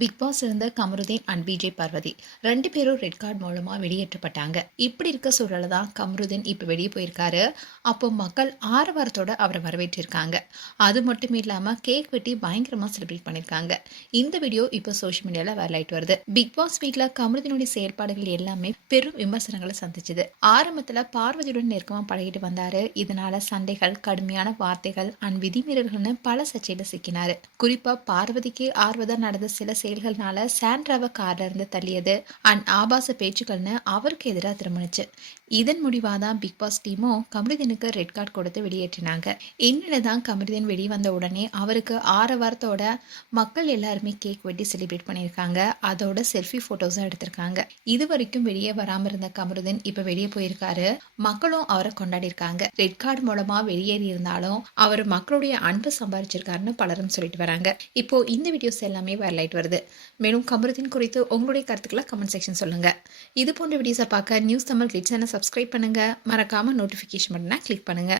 Big pass இருந்த Kamaruddin and Vijay Parvati 2 பேரும் red card மூலமா வெளியேற்றப்பட்டாங்க. இப்படி இருக்க சூழல தான் கமருதீன் இப்ப வெளியே போயிருக்காரு. அப்போ மக்கள் ஆரவாரத்தோட அவரை வரவேற்றிருக்காங்க. அது மட்டும் இல்லாம கேக் வெட்டி பயங்கரமா செலிப்ரேட் பண்ணிருக்காங்க. இந்த வீடியோ இப்போ சோஷியல் மீடியால வைரலாயிட்டு வருது. பிக் பாஸ் வீட்ல கமருதீனுடைய செயல்பாடுகள் எல்லாமே பெரும் விமர்சனங்களை சந்திச்சது. ஆரம்பத்துல பார்வதியுடன் நெருக்கமா பழகிட்டு வந்தாரு. இதனால சண்டைகள், கடுமையான வார்த்தைகள் அண்ட் விதிமீறல்கள்னு பல சர்ச்சையில சிக்கினாரு. குறிப்பா பார்வதிக்கு ஆர்வதா நடந்த சில செயல்கள்னால சாண்ட்ராவை கார்ல இருந்து தள்ளியது அண்ட் ஆபாச பேச்சுக்கள்னு அவருக்கு எதிராக திரும்பினுச்சு. இதன் முடிவாதான் பிக் பாஸ் டீமும் கமருதீனுக்கு ரெட் கார்டு கொடுத்து வெளியேற்றினாங்க. இன்னுதான் கமருதீன் வெளியே வந்த உடனே அவருக்கு ஆரவாரத்தோட மக்கள் எல்லாருமே கேக் வெட்டி செலிப்ரேட் பண்ணியிருக்காங்க. அதோட செல்ஃபி போட்டோஸும் எடுத்திருக்காங்க. இது வரைக்கும் வெளியே வராம இருந்த கமருதீன் இப்ப வெளியே போயிருக்காரு. மக்களும் அவரை கொண்டாடி இருக்காங்க. ரெட் கார்டு மூலமா வெளியேறி இருந்தாலும் அவர் மக்களுடைய அன்பு சம்பாதிச்சிருக்காருன்னு பலரும் சொல்லிட்டு வராங்க. இப்போ இந்த வீடியோஸ் எல்லாமே வைரலாயிட்டு வருது. மேலும் கமருதீன் குறித்து உங்களுடைய கருத்துக்களை கமெண்ட் செக்ஷன் சொல்லுங்க. இது போன்ற வீடியோஸை பார்க்க நியூஸ் தமிழ் கிளிட்ஸ் சேனலை சப்ஸ்கிரைப் பண்ணுங்க. மறக்காம நோட்டிஃபிகேஷன் பட்டனை கிளிக் பண்ணுங்க.